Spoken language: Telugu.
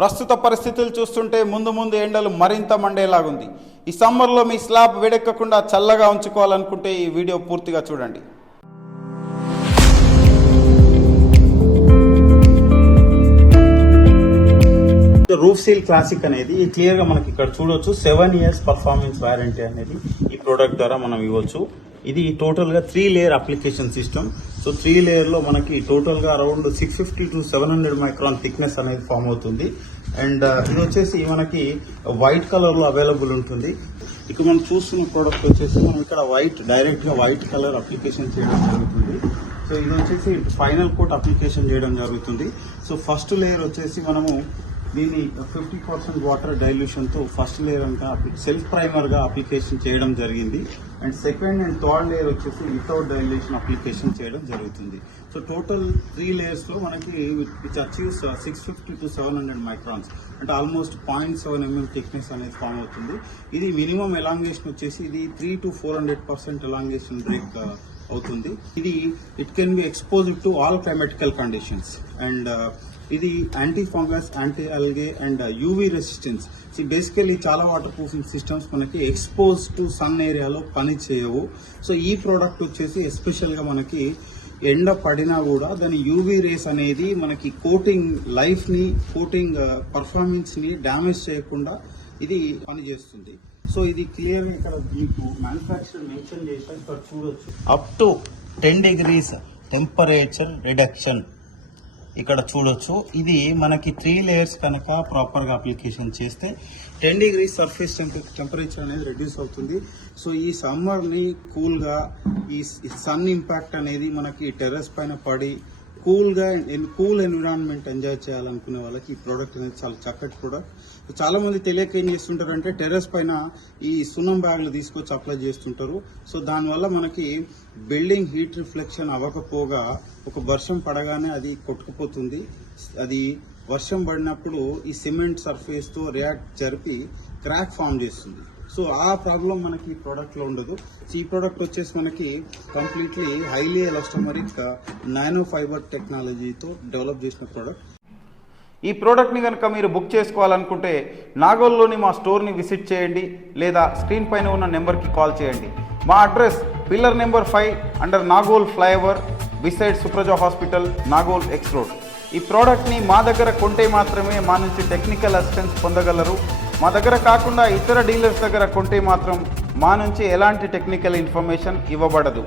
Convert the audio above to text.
ప్రస్తుత పరిస్థితులు చూస్తుంటే ముందు ముందు ఎండలు మరింత మండేలాగుంది. ఈ సమ్మర్లో మీ స్లాబ్ వేడెక్కకుండా చల్లగా ఉంచుకోవాలనుకుంటే ఈ వీడియో పూర్తిగా చూడండి. రూఫ్ సీల్ క్లాసిక్ అనేది క్లియర్ గా మనకి ఇక్కడ చూడొచ్చు. 7 years పర్ఫార్మెన్స్ వారంటీ అనేది ఈ ప్రోడక్ట్ ద్వారా మనం ఇవ్వచ్చు. ఇది టోటల్ గా 3 layer application system. So 3 layer లో మనకి టోటల్ గా అరౌండ్ 650 to 700 మైక్రాన్ థిక్నెస్ అనేది ఫామ్ అవుతుంది. అండ్ ఇది వచ్చేసి మనకి వైట్ కలర్ లో అవైలబుల్ ఉంటుంది. ఇక మనం చూస్తున్న ప్రోడక్ట్ వచ్చేసి మనం ఇక్కడ డైరెక్ట్ గా వైట్ కలర్ అప్లికేషన్ చేయడం జరుగుతుంది. సో ఇది వచ్చేసి ఫైనల్ కోట్ అప్లికేషన్ చేయడం జరుగుతుంది. సో ఫస్ట్ లేయర్ వచ్చేసి మనము దీన్ని 50% వాటర్ డైల్యూషన్తో ఫస్ట్ లేయర్ అంతా సెల్ఫ్ ప్రైమర్గా అప్లికేషన్ చేయడం జరిగింది. And second and third layer వచ్చేసి వితౌట్ డైల్యూషన్ అప్లికేషన్ చేయడం జరుగుతుంది. సో టోటల్ 3 లేయర్స్లో మనకి విచ్ అచీవ్స్ 650 to 700 మైక్రాన్స్ అంటే ఆల్మోస్ట్ 0.7 mm థిక్నెస్ అనేది ఫామ్ అవుతుంది. ఇది మినిమం ఎలాంగేషన్ వచ్చేసి ఇది 300 to 400% ఎలాంగేషన్ బ్రేక్ అవుతుంది. ఇది it can be exposed to all climatical conditions. And ఇది anti fungus, anti algae and UV resistance. Basically చాలా వాటర్ ప్రూఫింగ్ సిస్టమ్స్ మనకి ఎక్స్పోజ్ టు సన్ ఏరియాలో పని చేయవు. సో ఈ ప్రోడక్ట్ వచ్చేసి ఎస్పెషల్గా మనకి ఎండ పడినా కూడా దాని యూవీ రేస్ అనేది మనకి కోటింగ్ లైఫ్ని, కోటింగ్ పర్ఫార్మెన్స్ని డ్యామేజ్ చేయకుండా ఇది పనిచేస్తుంది. సో ఇది క్లియర్ ఇక్కడ మీకు మ్యానుఫ్యాక్చర్ మెన్షన్ చేశారు, ఇక్కడ చూడొచ్చు. Up to 10 degrees temperature reduction ఇక్కడ చూడొచ్చు. ఇది మనకి 3 లేయర్స్ కనుక ప్రాపర్గా అప్లికేషన్ చేస్తే 10 degrees సర్ఫేస్ టెంపరేచర్ అనేది రెడ్యూస్ అవుతుంది. సో ఈ సమ్మర్ని కూల్గా ఈ సన్ ఇంపాక్ట్ అనేది మనకి టెర్రస్ పైన పడి కూల్ ఎన్విరాన్మెంట్ ఎంజాయ్ చేయాలనుకునే వాళ్ళకి ఈ ప్రోడక్ట్ అనేది చాలా చక్కటి ప్రోడక్ట్. చాలా మంది తెలియక ఏం చేస్తుంటారు అంటే టెర్రస్ పైన ఈ సున్నం బ్యాగ్లు తీసుకొచ్చి అప్లై చేస్తుంటారు. సో దానివల్ల మనకి బిల్డింగ్ హీట్ రిఫ్లెక్షన్ అవ్వకపోగా ఒక వర్షం పడగానే అది కొట్టుకుపోతుంది. అది వర్షం పడినప్పుడు ఈ సిమెంట్ సర్ఫేస్ తో రియాక్ట్ జరిపి క్రాక్ ఫామ్ చేస్తుంది. సో ఆ ప్రాబ్లం మనకి ఈ ప్రోడక్ట్ లో ఉండదు. ఈ ప్రోడక్ట్ వచ్చేసి మనకి కంప్లీట్లీ హైలీ ఎలాస్టోమరిక్ నానో ఫైబర్ టెక్నాలజీతో డెవలప్ చేసిన ప్రోడక్ట్. ఈ ప్రోడక్ట్ని కనుక మీరు బుక్ చేసుకోవాలనుకుంటే నాగోల్లోని మా స్టోర్ని విజిట్ చేయండి లేదా స్క్రీన్ పైన ఉన్న నెంబర్కి కాల్ చేయండి. మా address pillar number 5 under Nagole flyover beside Supraja hospital, Nagole X road. ఈ ప్రోడక్ట్ని మా దగ్గర కొంటే మాత్రమే మా నుంచి టెక్నికల్ అసిస్టెన్స్ పొందగలరు. మా దగ్గర కాకుండా ఇతర డీలర్స్ దగ్గర కొంటే మాత్రం మా నుంచి ఎలాంటి టెక్నికల్ ఇన్ఫర్మేషన్ ఇవ్వబడదు.